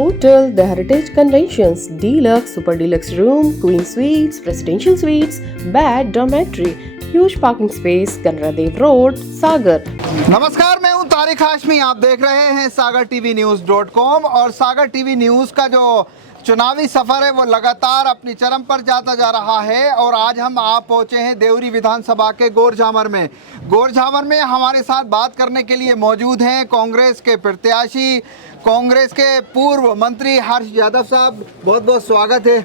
Hotel, The Heritage Conventions, Deluxe, Super Deluxe Room, Queen Suites, Presidential Suites, Bed, Dormitory, Huge Parking Space, Ganradev Road, Sagar. नमस्कार, मैं हूं तारिक हाशमी। आप देख रहे हैं सागर टीवी न्यूज़.com और सागर टीवी न्यूज़ का जो चुनावी सफ़र है वो लगातार अपनी चरम पर जाता जा रहा है। और आज हम आप पहुंचे हैं देवरी विधानसभा के गोरझामर में। गोरझामर में हमारे साथ बात करने के लिए मौजूद हैं कांग्रेस के प्रत्याशी, कांग्रेस के पूर्व मंत्री हर्ष यादव साहब। बहुत बहुत स्वागत है।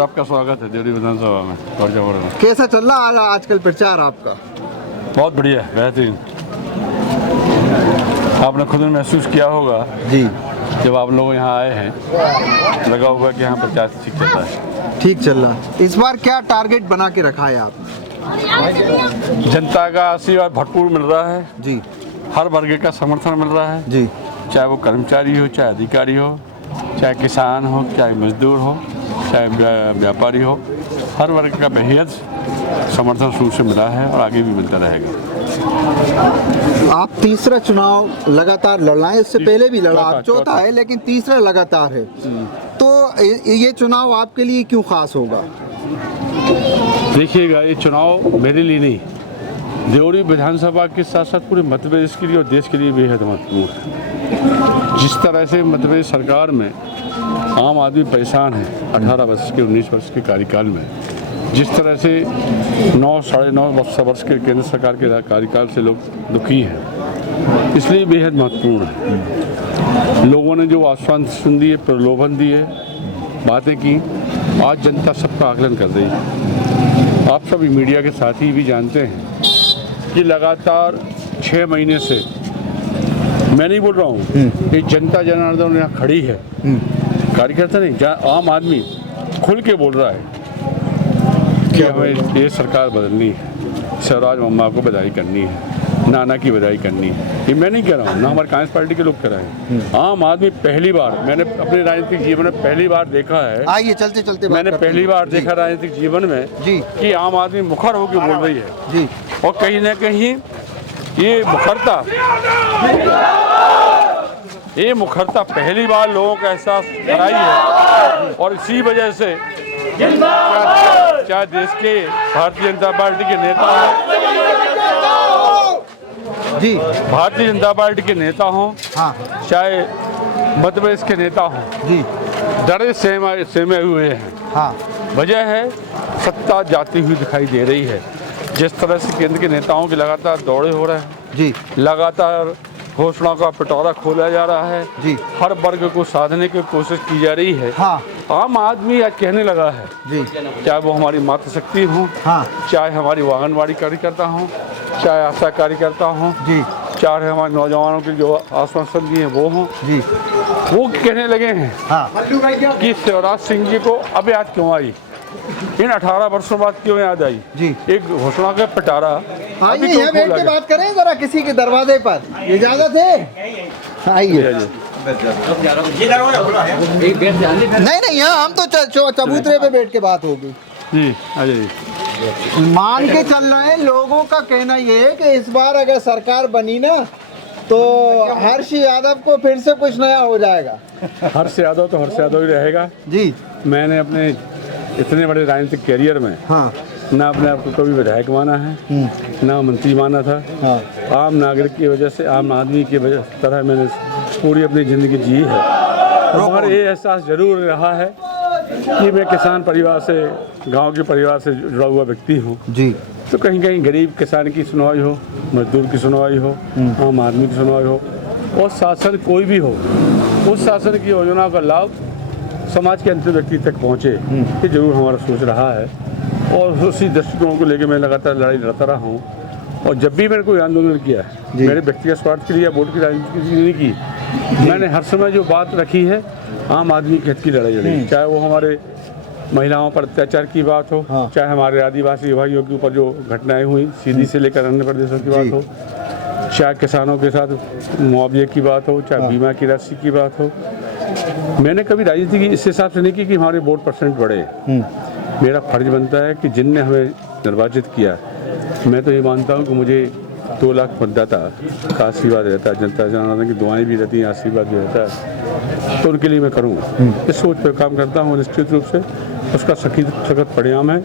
आपका स्वागत है देवरी विधानसभा में, गोरझामर में। कैसा चल रहा है आजकल प्रचार आपका? बहुत बढ़िया, बेहतरीन। आपने खुद महसूस किया होगा जी, जब आप लोग यहाँ आए हैं, लगा होगा कि यहाँ प्रचार ठीक चल रहा है। ठीक चल रहा है। इस बार क्या टारगेट बना के रखा है आपने? जनता का आशीर्वाद भरपूर मिल रहा है जी, हर वर्ग का समर्थन मिल रहा है जी, चाहे वो कर्मचारी हो, चाहे अधिकारी हो, चाहे किसान हो, चाहे मजदूर हो, चाहे व्यापारी हो, हर वर्ग का बेहद समर्थन शुरू से मिला है और आगे भी मिलता रहेगा। आप तीसरा चुनाव लगातार लड़ रहे हैं। इससे पहले भी लड़ा, आप चौथा है, लेकिन तीसरा लगातार है। तो ये चुनाव आपके लिए क्यों खास होगा? देखिएगा, ये चुनाव मेरे लिए नहीं, देवरी विधानसभा के साथ साथ पूरे मध्य प्रदेश के लिए और देश के लिए बेहद महत्वपूर्ण है। जिस तरह से मध्य प्रदेश सरकार में आम आदमी परेशान है 18 वर्ष के 19 वर्ष के कार्यकाल में, जिस तरह से 9 साढ़े 9 वर्ष के केंद्र सरकार के कार्यकाल से लोग दुखी हैं, इसलिए बेहद महत्वपूर्ण है। लोगों ने जो आश्वासन दिए, प्रलोभन दिए, बातें की, आज जनता सबका आकलन कर रही है। आप सभी मीडिया के साथी भी जानते हैं कि लगातार 6 महीने से, मैं नहीं बोल रहा हूँ कि जनता जनार्दन यहाँ खड़ी है, कार्यकर्ता नहीं, आम आदमी खुल के बोल रहा है कि हमें ये सरकार बदलनी है, शिवराज मम्मा को बधाई करनी है, नाना की बधाई करनी है। ये मैं नहीं कह रहा हूँ, ना हमारे कांग्रेस पार्टी के लोग कह रहे हैं। आम आदमी पहली बार, मैंने अपने राजनीतिक जीवन में पहली बार देखा है, आइए चलते चलते मैंने पहली बार देखा राजनीतिक जीवन में जी कि आम आदमी मुखर होकर बोल रही है जी। और कहीं ना कहीं ये मुखरता पहली बार लोगों का एहसास कराई है। और इसी वजह से चाहे देश के भारतीय जनता पार्टी के नेता हों जी, भारतीय जनता पार्टी के नेता हों, हाँ चाहे मध्य प्रदेश के नेता हों, जी, डरे सहमे हुए हैं। हाँ वजह है सत्ता जाती हुई दिखाई दे रही है। जिस तरह से केंद्र के नेताओं के लगातार दौरे हो रहे हैं जी, लगातार घोषणाओं का पिटौरा खोला जा रहा है जी, हर वर्ग को साधने की कोशिश की जा रही है। हाँ आम आदमी आज कहने लगा है, जी, चाहे वो हमारी मातृशक्ति हो, हाँ चाहे हमारी आंगनबाड़ी कार्यकर्ता हों, चाहे आशा कार्यकर्ता हों, जी, चाहे हमारे नौजवानों के जो आश्वासन दिए वो हों, जी, वो कहने लगे हैं हाँ कि शिवराज सिंह जी को अब याद क्यों आई, इन 18 वर्षों बाद क्यों याद आई। जी, एक घोषणा का पिटारा अभी आइए क्यों यहाँ बैठ खोला के गया? बात करें जरा किसी के दरवाजे पर, इजाजत है? आइए। नहीं नहीं, यहाँ हम तो चबूतरे पे बैठ के बात होगी। जी आ जाइए। मान के चल रहे हैं, लोगों का कहना ये है कि इस बार अगर सरकार बनी ना तो हर्ष यादव को फिर से कुछ नया हो जाएगा। हर्ष यादव तो हर्ष यादव ही रहेगा जी, मैंने अपने इतने बड़े राजनीतिक कैरियर में हाँ ना अपने आप को कभी विधायक माना है, ना मंत्री माना था। हाँ आम नागरिक की वजह से, आम आदमी की वजह तरह मैंने पूरी अपनी ज़िंदगी जी है। और ये एहसास जरूर रहा है कि मैं किसान परिवार से, गांव के परिवार से जुड़ा हुआ व्यक्ति हूँ। जी, तो कहीं कहीं गरीब किसान की सुनवाई हो, मजदूर की सुनवाई हो, आम आदमी की सुनवाई हो, और शासन कोई भी हो, उस शासन की योजनाओं का लाभ समाज के अंतिम व्यक्ति तक पहुँचे, ये जरूर हमारा सोच रहा है। और उसी दृष्टिकोण को लेकर मैं लगातार लड़ाई लड़ता रहा हूँ। और जब भी मैंने कोई आंदोलन किया है, मेरे व्यक्तिगत स्वार्थ के लिए या वोट की राजनीति के लिए नहीं की, मैंने हर समय जो बात रखी है आम आदमी के हित की लड़ाई लड़ी। चाहे वो हमारे महिलाओं पर अत्याचार की बात हो, हाँ। चाहे हमारे आदिवासी भाइयों के ऊपर जो घटनाएं हुई सीधी से लेकर अन्य प्रदेशों की बात हो, चाहे किसानों के साथ मुआवजे की बात हो, चाहे बीमा की राशि की बात हो। मैंने कभी राजनीति की इस हिसाब से नहीं की कि हमारे वोट परसेंट बढ़े। मेरा फर्ज बनता है कि जिनने हमें निर्वाचित किया, मैं तो ये मानता हूँ कि मुझे 2 लाख मतदाता का आशीर्वाद रहता है, जनता जनार्दन की दुआएं भी रहती हैं, आशीर्वाद भी रहता है, तो उनके लिए मैं करूँ इस सोच पर काम करता हूँ। निश्चित रूप से उसका सख्त परिणाम है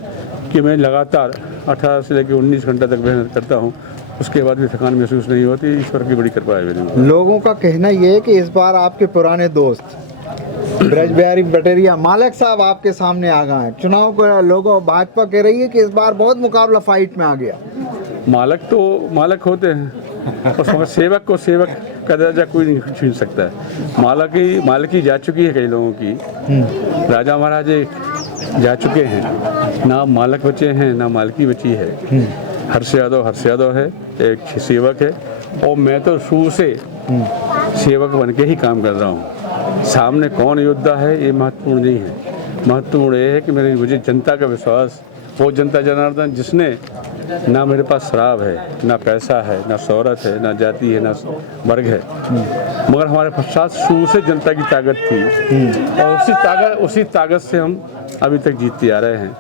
कि मैं लगातार 18 से लेकर 19 घंटे तक मेहनत करता हूँ, उसके बाद भी थकान महसूस नहीं होती। ईश्वर की बड़ी कृपा है मेरे। लोगों का कहना ये है कि इस बार आपके पुराने दोस्त ब्रज बिहारी बटेरिया मालक साहब आपके सामने आ गए हैं। चुनाव को लोगों भाजपा कह रही है कि इस बार बहुत मुकाबला फाइट में आ गया। मालक तो मालक होते हैं, उस वक्त सेवक को सेवक का दर्जा कोई नहीं छीन सकता है। मालकी जा चुकी है कई लोगों की, राजा महाराजे जा चुके हैं, ना मालक बचे हैं ना मालकी बची है। हर्ष यादव है, एक सेवक है, और मैं तो शुरू से सेवक बन के ही काम कर रहा हूँ। सामने कौन योद्धा है ये महत्वपूर्ण नहीं है, महत्वपूर्ण ये है कि मुझे जनता का विश्वास, वो जनता जनार्दन जिसने ना मेरे पास शराब है, ना पैसा है, ना शोहरत है, ना जाति है, ना वर्ग है, मगर हमारे पश्चात शुरू से जनता की ताकत थी, और उसी ताकत से हम अभी तक जीतते आ रहे हैं।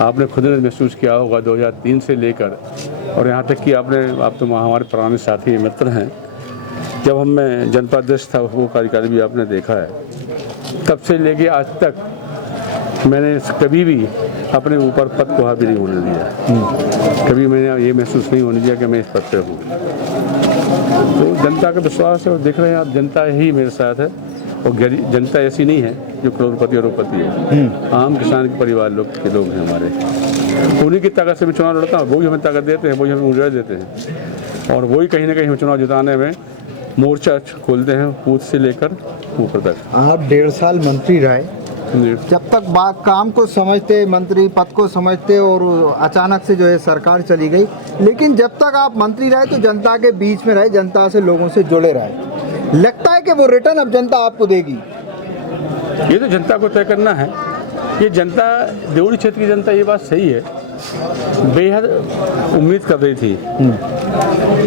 आपने खुद ने महसूस किया होगा 2003 से लेकर, और यहाँ तक कि आप तो हमारे पुराने साथी मित्र हैं। जब मैं जनपद अध्यक्ष था, वो कार्यकाल भी आपने देखा है, तब से लेके आज तक मैंने कभी भी अपने ऊपर पद को हावी नहीं होने दिया। कभी मैंने ये महसूस नहीं होने दिया कि मैं इस पद पे हूँ। तो जनता का विश्वास है, और देख रहे हैं आप, जनता ही मेरे साथ है। और जनता ऐसी नहीं है जो करोड़पति अरबपति है, आम किसान के परिवार के लोग हैं हमारे। उन्हीं की ताकत से मैं चुनाव लड़ता हूँ, वही हमें ताकत देते हैं, वही हमें ऊर्जा देते हैं, और वही कहीं ना कहीं हमें चुनाव जिताने में मोर्चा खोलते हैं, बूथ से लेकर ऊपर तक। आप 1.5 साल मंत्री रहे, जब तक काम को समझते, मंत्री पद को समझते, और अचानक से जो है सरकार चली गई, लेकिन जब तक आप मंत्री रहे तो जनता के बीच में रहे, जनता से लोगों से जुड़े रहे। लगता है कि वो रिटर्न अब जनता आपको देगी? ये तो जनता को तय करना है। ये जनता, देवरी क्षेत्र की जनता, ये बात सही है, बेहद उम्मीद कर रही थी।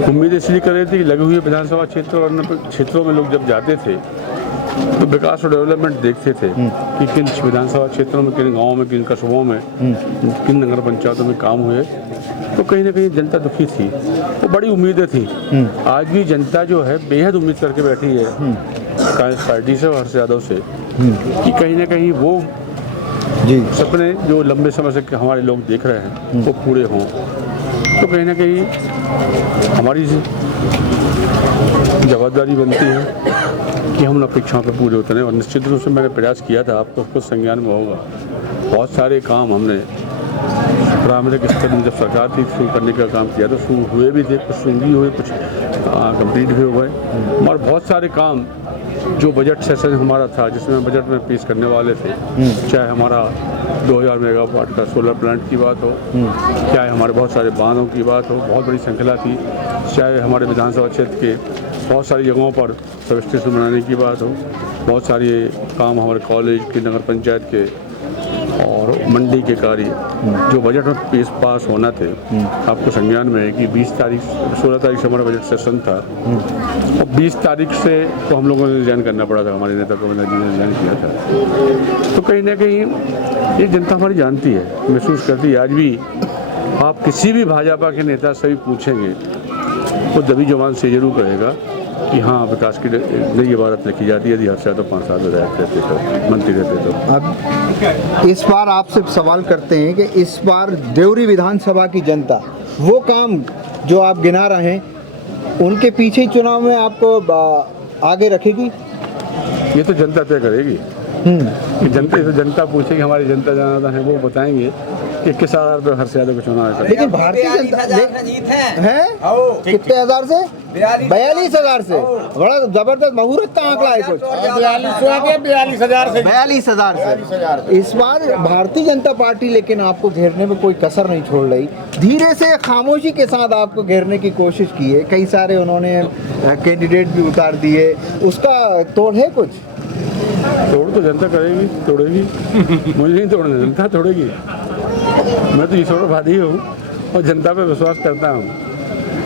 उम्मीद इसलिए कर रही थी कि लगे हुए विधानसभा क्षेत्र और अन्य क्षेत्रों में लोग जब जाते थे तो विकास और डेवलपमेंट देखते थे कि किन विधानसभा क्षेत्रों में, किन गाँवों में, किन कस्बों में, किन नगर पंचायतों में काम हुए। तो कहीं ना कहीं जनता दुखी थी, वो बड़ी उम्मीदें थी। आज भी जनता जो है बेहद उम्मीद करके बैठी है कांग्रेस पार्टी से और हर्ष यादव से, कि कहीं ना कहीं वो सपने जो लंबे समय से हमारे लोग देख रहे हैं वो पूरे हों। तो कहीं ना कहीं हमारी जवाबदारी बनती है कि हम अपेक्षाओं पर पूरे होते हैं। और निश्चित रूप से मैंने प्रयास किया था, आपको कुछ संज्ञान में होगा, बहुत सारे काम हमने प्रारंभिक स्तर में जब सरकार थी शुरू करने का काम किया, तो शुरू हुए भी थे, कुछ शुरू भी हुए, कुछ कंप्लीट भी हुए। और बहुत सारे काम जो बजट सेशन हमारा था, जिसमें बजट में पेश करने वाले थे, चाहे हमारा 2000 मेगावाट का सोलर प्लांट की बात हो, चाहे हमारे बहुत सारे बांधों की बात हो, बहुत बड़ी श्रृंखला थी, चाहे हमारे विधानसभा क्षेत्र के बहुत सारी जगहों पर सब स्टेशन बनाने की बात हो, बहुत सारे काम हमारे कॉलेज के, नगर पंचायत के और मंडी के कार्य जो बजट में पास होना थे। आपको संज्ञान में है कि 16 तारीख से हमारा बजट सेशन था, और 20 तारीख से तो हम लोगों ने रिजाइन करना पड़ा था, हमारे नेता को रिजाइन किया था। तो कहीं ना कहीं ये जनता हमारी जानती है, महसूस करती है। आज भी आप किसी भी भाजपा के नेता से भी पूछेंगे, वो दबी जबान से जरूर कहेगा कि हाँ, विकास की नई इबारत लिखी जाती है यदि हर्ष यादव 5 साल विधायक रहते तो, मंत्री रहते तो। अब इस बार आपसे सवाल करते हैं कि इस बार देवरी विधानसभा की जनता वो काम जो आप गिना रहे हैं, उनके पीछे ही चुनाव में आपको आगे रखेगी? ये तो जनता तय करेगी। कि जनता पूछेगी, हमारी जनता जनार्दन है, वो बताएंगे कि किस आधार पर हर्ष यादव को चुनाव है। लेकिन भारतीय जनता है कितने हजार से? 42,000 से। बड़ा जबरदस्त मुहूर्त का आंकड़ा है कुछ। 42,000 से। इस बार भारतीय जनता पार्टी लेकिन आपको घेरने में कोई कसर नहीं छोड़ रही, धीरे से खामोशी के साथ आपको घेरने की कोशिश की है। कई सारे उन्होंने कैंडिडेट भी उतार दिए, उसका तोड़ है कुछ? तोड़ तो जनता करेगी, तोड़ेगी। मुझे नहीं तोड़ना, जनता तोड़ेगी। मैं तो ईश्वरवादी हूँ और जनता पे विश्वास करता हूँ।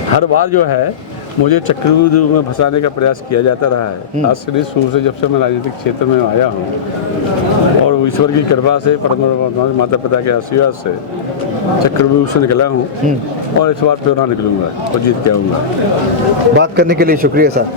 हर बार जो है मुझे चक्रव्यूह में फंसाने का प्रयास किया जाता रहा है। आज से शुरू से जब से मैं राजनीतिक क्षेत्र में आया हूँ, और और ईश्वर की कृपा से परम माता पिता के आशीर्वाद से चक्रव्यूह से निकला हूँ और इस बार प्योरा निकलूंगा और जीत के आऊँगा। बात करने के लिए शुक्रिया सर।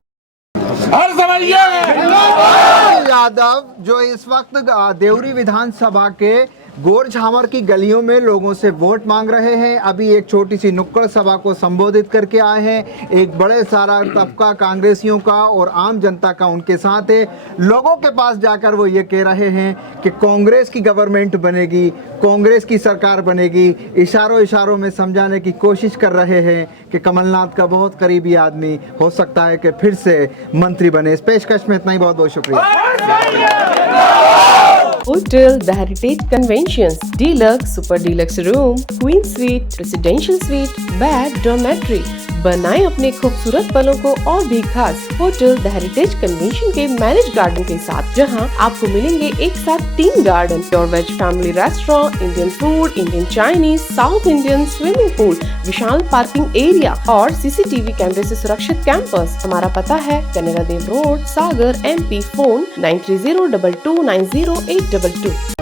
यादव जो इस वक्त देवरी विधानसभा के गोर झामर की गलियों में लोगों से वोट मांग रहे हैं। अभी एक छोटी सी नुक्कड़ सभा को संबोधित करके आए हैं। एक बड़े सारा तबका कांग्रेसियों का और आम जनता का उनके साथ है। लोगों के पास जाकर वो ये कह रहे हैं कि कांग्रेस की गवर्नमेंट बनेगी, कांग्रेस की सरकार बनेगी। इशारों में समझाने की कोशिश कर रहे हैं कि कमलनाथ का बहुत करीबी आदमी हो सकता है कि फिर से मंत्री बने। इस पेशकश में इतना ही, बहुत बहुत शुक्रिया। Hotel The Heritage Conventions, Deluxe, Super Deluxe Room, Queen Suite, Presidential Suite, Bed, Dormitory। बनाएं अपने खूबसूरत पलों को और भी खास होटल द हेरिटेज कन्वेंशन के मैरिज गार्डन के साथ, जहां आपको मिलेंगे एक साथ 3 garden, pure veg family restaurant, Indian food, Indian Chinese, South Indian, swimming pool, विशाल पार्किंग एरिया और सीसीटीवी कैमरे से सुरक्षित कैंपस। हमारा पता है Kanera Dev road, Sagar, MP। Phone 9302290822।